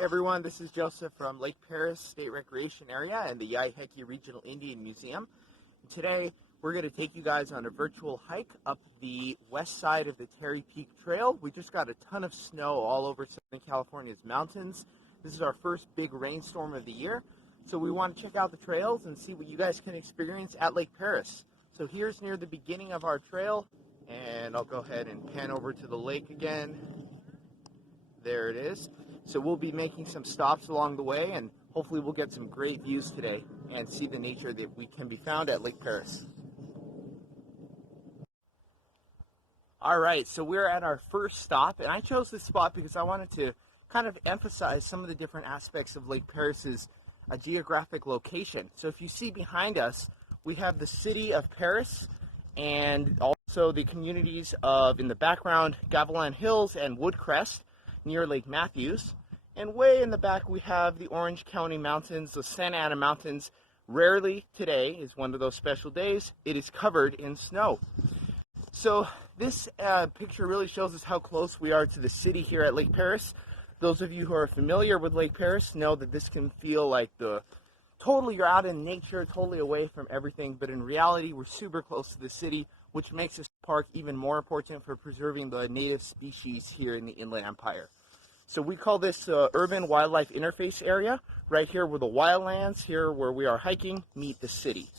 Hey everyone, this is Joseph from Lake Perris State Recreation Area and the Yaiheki Regional Indian Museum. Today we're going to take you guys on a virtual hike up the west side of the Terri Peak Trail. We just got a ton of snow all over Southern California's mountains. This is our first big rainstorm of the year, so we want to check out the trails and see what you guys can experience at Lake Perris. So here's near the beginning of our trail, and I'll go ahead and pan over to the lake again. There it is. So we'll be making some stops along the way, and hopefully we'll get some great views today and see the nature that we can be found at Lake Perris. All right, so we're at our first stop, and I chose this spot because I wanted to kind of emphasize some of the different aspects of Lake Perris's geographic location. So if you see behind us, we have the city of Perris and also the communities of, in the background, Gavilan Hills and Woodcrest near Lake Matthews. And way in the back we have the Orange County Mountains, the Santa Ana Mountains. Rarely today is one of those special days. It is covered in snow. So this picture really shows us how close we are to the city here at Lake Perris. Those of you who are familiar with Lake Perris know that this can feel like totally you're out in nature, totally away from everything, but in reality we're super close to the city, which makes this park even more important for preserving the native species here in the Inland Empire. So we call this urban wildlife interface area. Right here where the wildlands, here where we are hiking, meet the city.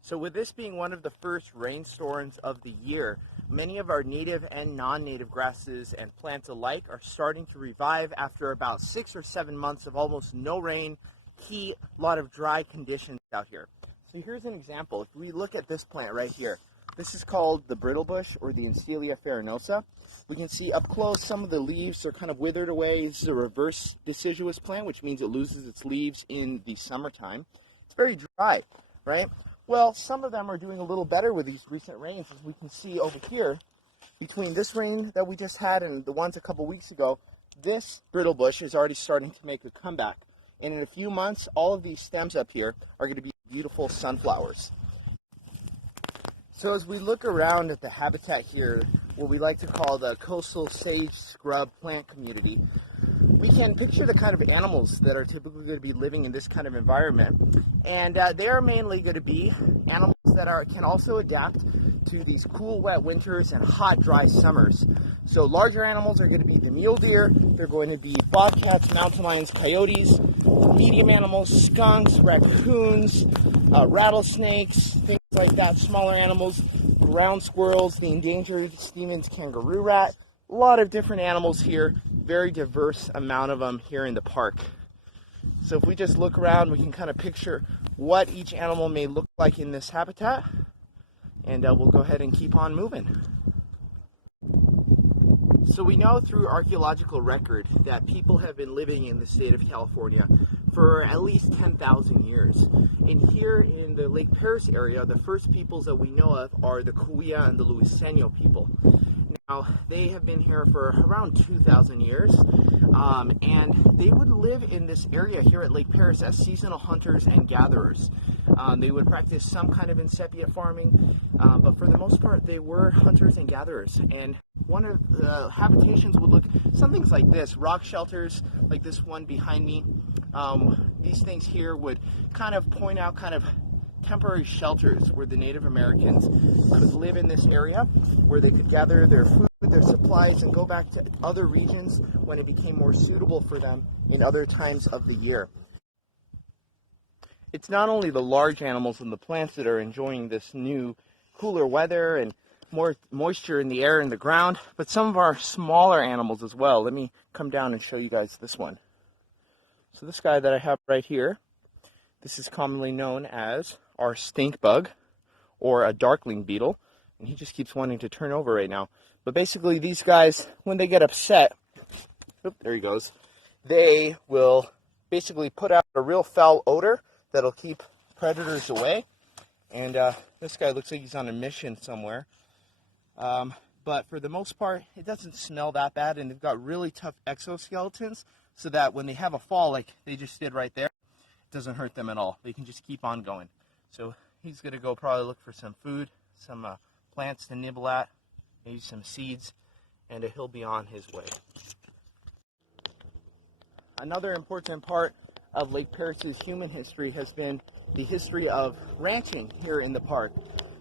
So with this being one of the first rainstorms of the year, many of our native and non-native grasses and plants alike are starting to revive after about 6 or 7 months of almost no rain, heat, a lot of dry conditions out here. So here's an example. If we look at this plant right here, this is called the Brittle Bush or the Enstelia farinosa. We can see up close some of the leaves are kind of withered away. This is a reverse deciduous plant, which means it loses its leaves in the summertime. It's very dry, right? Well, some of them are doing a little better with these recent rains, as we can see over here. Between this rain that we just had and the ones a couple weeks ago, this brittle bush is already starting to make a comeback. And in a few months, all of these stems up here are going to be beautiful sunflowers. So as we look around at the habitat here, what we like to call the coastal sage scrub plant community, we can picture the kind of animals that are typically going to be living in this kind of environment. And they are mainly going to be animals that can also adapt to these cool, wet winters and hot, dry summers. So larger animals are going to be the mule deer, they're going to be bobcats, mountain lions, coyotes. Medium animals, skunks, raccoons, rattlesnakes, things like that. Smaller animals, ground squirrels, the endangered Stevens kangaroo rat. A lot of different animals here, very diverse amount of them here in the park. So if we just look around, we can kind of picture what each animal may look like in this habitat, and we'll go ahead and keep on moving. So we know through archaeological record that people have been living in the state of California for at least 10,000 years. And here in the Lake Perris area, the first peoples that we know of are the Cahuilla and the Luiseno people. Now, they have been here for around 2,000 years, and they would live in this area here at Lake Perris as seasonal hunters and gatherers. They would practice some kind of incipient farming, but for the most part, they were hunters and gatherers. And one of the habitations would look some things like this, rock shelters like this one behind me. These things here would kind of point out kind of temporary shelters where the Native Americans could live in this area, where they could gather their food, their supplies, and go back to other regions when it became more suitable for them in other times of the year. It's not only the large animals and the plants that are enjoying this new cooler weather and more moisture in the air and the ground, but some of our smaller animals as well. Let me come down and show you guys this one. So this guy that I have right here, this is commonly known as our stink bug or a darkling beetle, and he just keeps wanting to turn over right now. But basically these guys, when they get upset, there he goes, they will basically put out a real foul odor that'll keep predators away. And this guy looks like he's on a mission somewhere. But for the most part, it doesn't smell that bad, and they've got really tough exoskeletons so that when they have a fall like they just did right there, it doesn't hurt them at all. They can just keep on going. So he's going to go probably look for some food, some plants to nibble at, maybe some seeds, and he'll be on his way. another important part of Lake Perris's human history has been the history of ranching here in the park.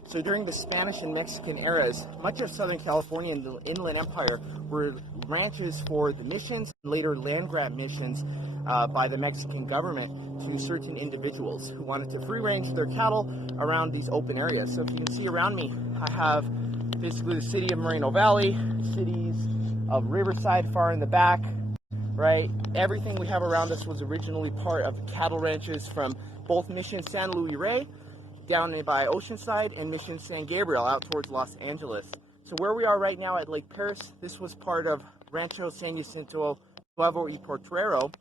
So during the Spanish and Mexican eras, much of Southern California and the Inland Empire were ranches for the missions and later land grant missions by the Mexican government to certain individuals who wanted to free range their cattle around these open areas. So if you can see around me, I have basically the city of Moreno Valley, cities of Riverside far in the back, right? Everything we have around us was originally part of cattle ranches from both Mission San Luis Rey down by Oceanside and Mission San Gabriel out towards Los Angeles. So where we are right now at Lake Perris, this was part of Rancho San Jacinto Nuevo y Potrero,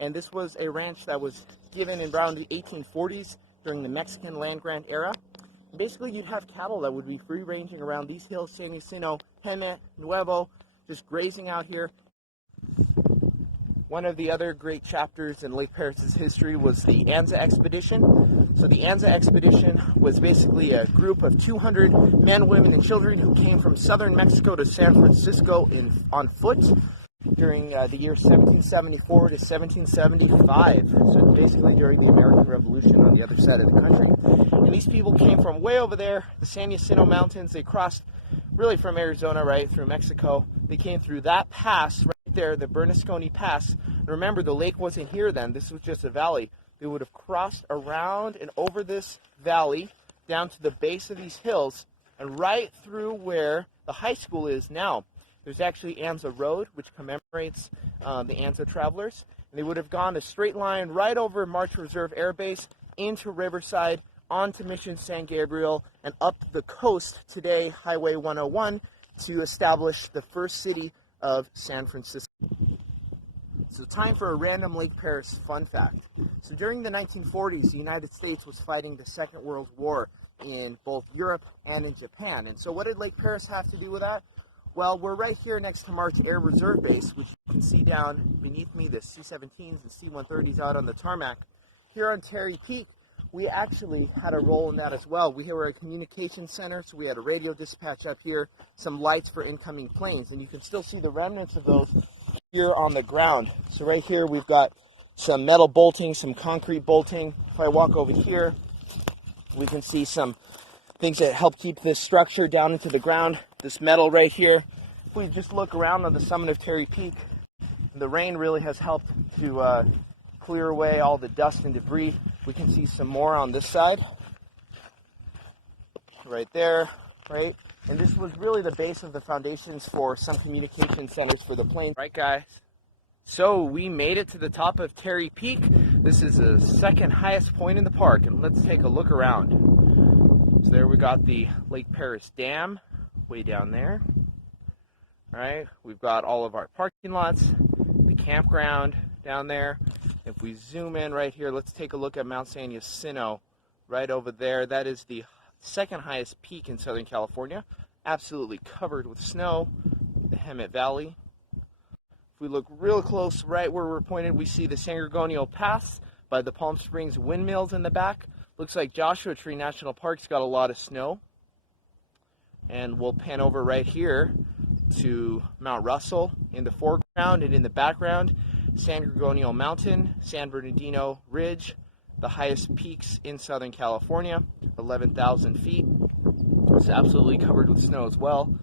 and this was a ranch that was given in around the 1840s during the Mexican land grant era. Basically, you'd have cattle that would be free ranging around these hills, San Jacinto, Jeme, Nuevo, just grazing out here. One of the other great chapters in Lake Perris's history was the Anza Expedition. So the Anza Expedition was basically a group of 200 men, women, and children who came from southern Mexico to San Francisco on foot during the year 1774 to 1775. So basically during the American Revolution on the other side of the country. And these people came from way over there, the San Jacinto Mountains. They crossed really from Arizona right through Mexico. They came through that pass right there, the Bernasconi Pass. And remember, the lake wasn't here then. This was just a valley. They would have crossed around and over this valley down to the base of these hills and right through where the high school is now. There's actually Anza Road, which commemorates the Anza travelers. And they would have gone a straight line right over March Reserve Air Base into Riverside, onto Mission San Gabriel, and up the coast, today Highway 101, to establish the first city of San Francisco. So time for a random Lake Perris fun fact. So during the 1940s, the United States was fighting the Second World War in both Europe and in Japan. And so what did Lake Perris have to do with that? Well, we're right here next to March Air Reserve Base, which you can see down beneath me, the C-17s and C-130s out on the tarmac. Here on Terri Peak, we actually had a role in that as well. We were a communication center, so we had a radio dispatch up here, some lights for incoming planes, and you can still see the remnants of those here on the ground. So right here we've got some metal bolting, some concrete bolting. If I walk over here, we can see some things that help keep this structure down into the ground. This metal right here. If we just look around on the summit of Terri Peak, the rain really has helped to clear away all the dust and debris. We can see some more on this side. Right there, right? And this was really the base of the foundations for some communication centers for the plane. Right, guys? So we made it to the top of Terri Peak. This is the second highest point in the park, and let's take a look around. So there we got the Lake Perris Dam way down there. All right, we've got all of our parking lots, the campground down there. If we zoom in right here, let's take a look at Mount San Jacinto right over there. That is the second highest peak in Southern California, absolutely covered with snow, the Hemet Valley. If we look real close right where we're pointed, we see the San Gorgonio Pass by the Palm Springs windmills in the back. Looks like Joshua Tree National Park's got a lot of snow. And we'll pan over right here to Mount Russell in the foreground, and in the background, San Gorgonio Mountain, San Bernardino Ridge, the highest peaks in Southern California, 11,000 feet. It's absolutely covered with snow as well.